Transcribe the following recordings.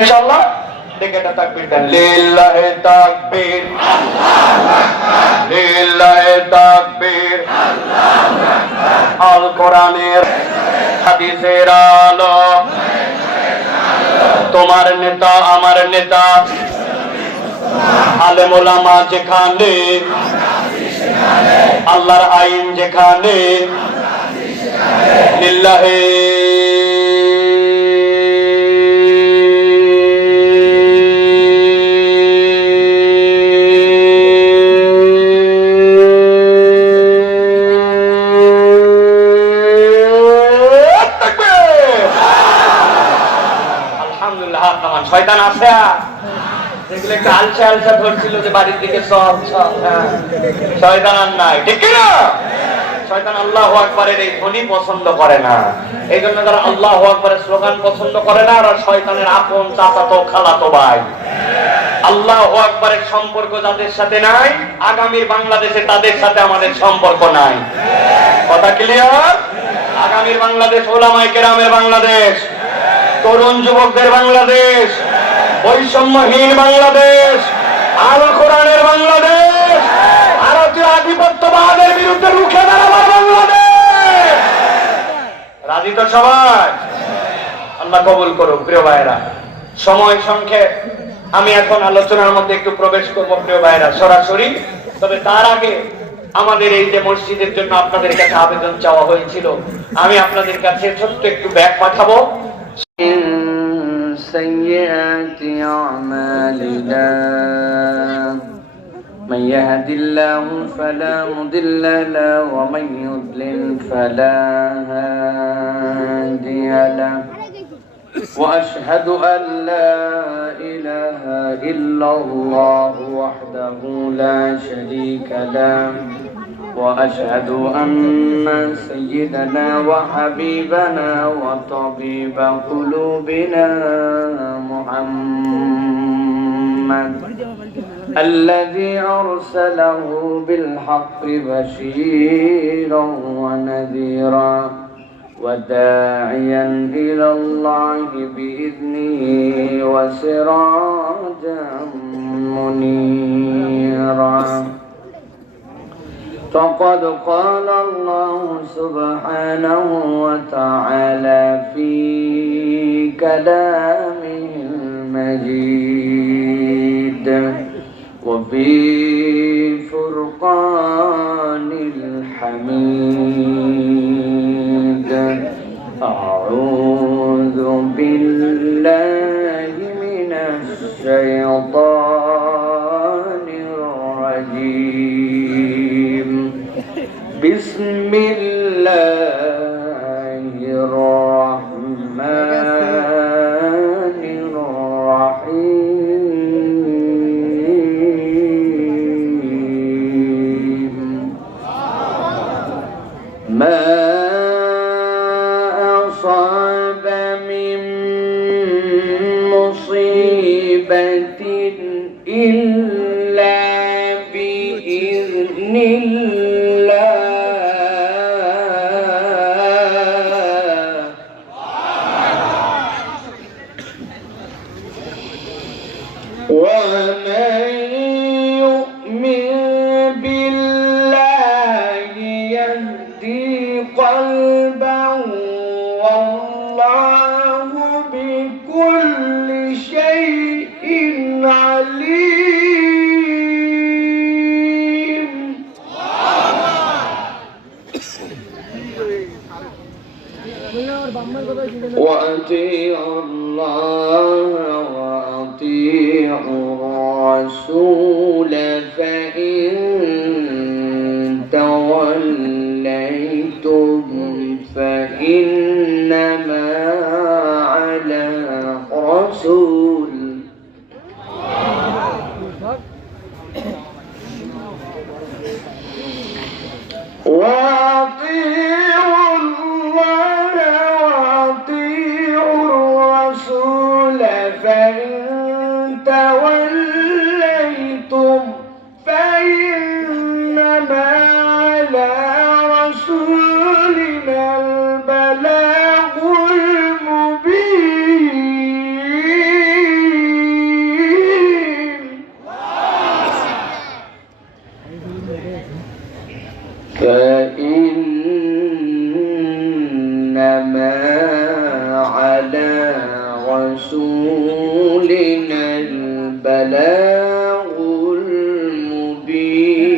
ইনশাআল্লাহ দেখে একটা তাকবীর দেন, লিল্লাহি তাকবীর, আল্লাহু আকবার, লিল্লাহি তাকবীর, আল্লাহু আকবার। আল কোরআনের হাদিসের আলো, তোমার নেতা আমার নেতা, আলেম ওলামা যেখানে, আল্লাহর আইন যেখানে, লিল্লাহি শয়তান আছে, দেখলে একটা আলসা আলসা ধরছিল যে বাড়ির দিকে সব শয়তান আর নাই, ঠিক না? শয়তান আল্লাহু আকবারের এই ধ্বনি পছন্দ করে না, এই জন্য তারা আল্লাহু আকবারের স্লোগান পছন্দ করে না। আর শয়তানের আপন চাচাতো খালাতো ভাই। আল্লাহু আকবারের সম্পর্ক যাদের সাথে নাই, আগামী বাংলাদেশে তাদের সাথে আমাদের সম্পর্ক নাই। কথা ক্লিয়ার? আগামীর বাংলাদেশ ওলামায়ে কেরামের বাংলাদেশ, তরুণ যুবকদের বাংলাদেশ, বৈষম্যহীন বাংলাদেশ, আল কোরআনের বাংলাদেশ, ভারতীয় আধিপত্যবাদের বিরুদ্ধে রুখে দাঁড়াবার বাংলাদেশ। রাজি তো সবাই? আল্লাহ কবুল করুক। প্রিয় ভাইরা, সময় সংক্ষেপ, আমি এখন আলোচনার মধ্যে একটু প্রবেশ করব প্রিয় ভাইরা সরাসরি। তবে তার আগে আমাদের এই যে মসজিদের জন্য আপনাদের কাছে আবেদন চাওয়া হয়েছিল, আমি আপনাদের কাছে ছোট্ট একটু ব্যাগ পাঠাবো। سيئات أعمالنا من يهد الله فلا مضل له ومن يضلل فلا هادي له وأشهد أن لا إله إلا الله وحده لا شريك له وأشهد أن سيدنا وحبيبنا وطبيب قلوبنا محمد الذي أرسله بالحق بشيرا ونذيرا وداعيا إلى الله بإذنه وسراجا منيرا. فقد قال الله سبحانه وتعالى في كلامه المجيد وفي فرقان الحميد. أعوذ بالله من الشيطان الرجيم. بسم الله الرحمن الرحيم. ما أصاب من مصيبة إلا بإذن الله ومن يؤمن بالله يهدي قلبه والله بكل شيء عليم. وأطيعوا الله وأطيعوا الرسول فإن توليتم فإنما على رسول وأطيعوا الله وأطيعوا الرسول فإن توليتم فإنما على رسولنا البلاغ المبين. رسولنا البلاغ المبين.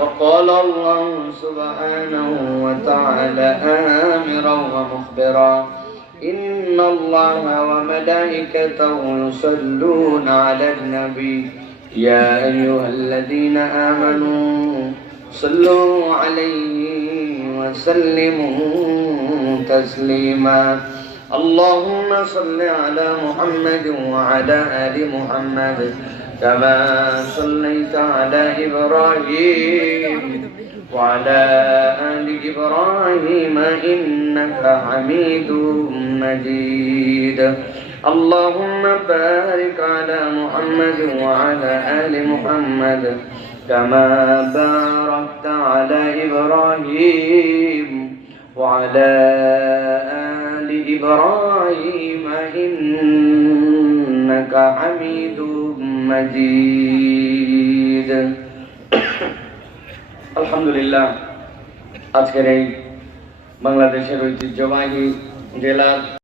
وقال الله سبحانه وتعالى آمرا ومخبرا إن الله وملائكته يصلون على النبي يا أيها الذين آمنوا صلوا عليه وسلموا تسليما. اللهم صل على محمد وعلى آل محمد كما صليت على إبراهيم وعلى آل إبراهيم إنك حميد مجيد. اللهم بارك على محمد وعلى آل محمد كما باركت على إبراهيم وعلى آل إبراهيم إنك حميد مجيد. আলহামদুলিল্লাহ, আজকের এই বাংলাদেশের ঐতিহ্যবাহী জেলার